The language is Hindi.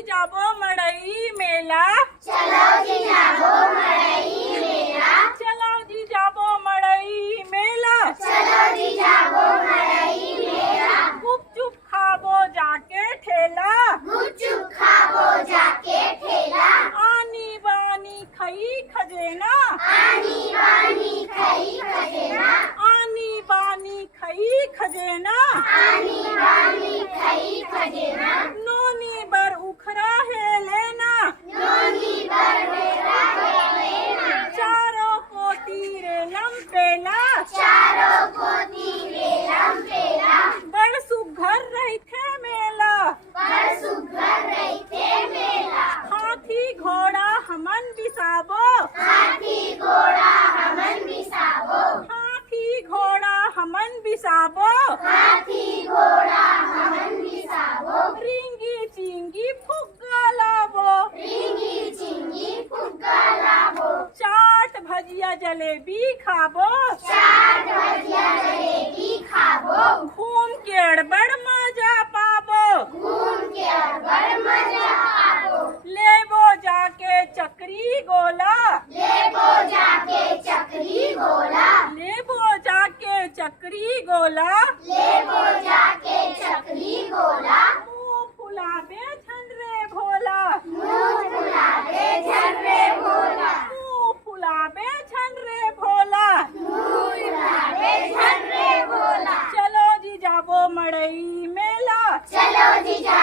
जी जाबो मड़ई मेला। चलो जी जाबो मड़ई मेला। चलो जी जाबो मड़ई मेला। चलो जी जाबो मड़ई मेला। गुपचुप खाबो जाके ठेला। गुपचुप खाबो जाके ठेला। आनी बानी खई खजेना। आनी बानी खई खजेना। आनी बानी खई खजेना। आनी बानी खई खजेना। नोनी बर उखरा है लेना। नोनी बर मेरा है लेना। चारों को तीरे लंपेला। चारों को तीरे लंपेला। बड़ सुघर रहते मेला। बड़ सुघर रहते मेला। हाथी घोड़ा हमन बिसाबो। हाथी घोड़ा हमन बिसाबो। हाथी घोड़ा हमन बिसाबो। हाथी घोड़ा हमन बिसाबो। रिंगी चिंगी फुग्गा लाबो। रिंगी चिंगी फुग्गा लाबो। चाट भजिया जलेबी खाबो। चाट भजिया जलेबी खाबो। घूम के अड़बड़ मजा पाबो। घूम के अड़बड़ मजा पाबो। लेबो जाके चक्री गोला। लेबो जाके चक्री गोला। लेबो जाके चक्री गोला। लेबो जाके चक्री गोला। मुंह फुलाबे झनरे भोला। मुंह फुलाबे झर्रे भोला। मुंह फुलाबे झनरे भोला। मुंह फुलाबे झर्रे भोला। चलो जी जाबो मड़ई मेला। चलो जी जा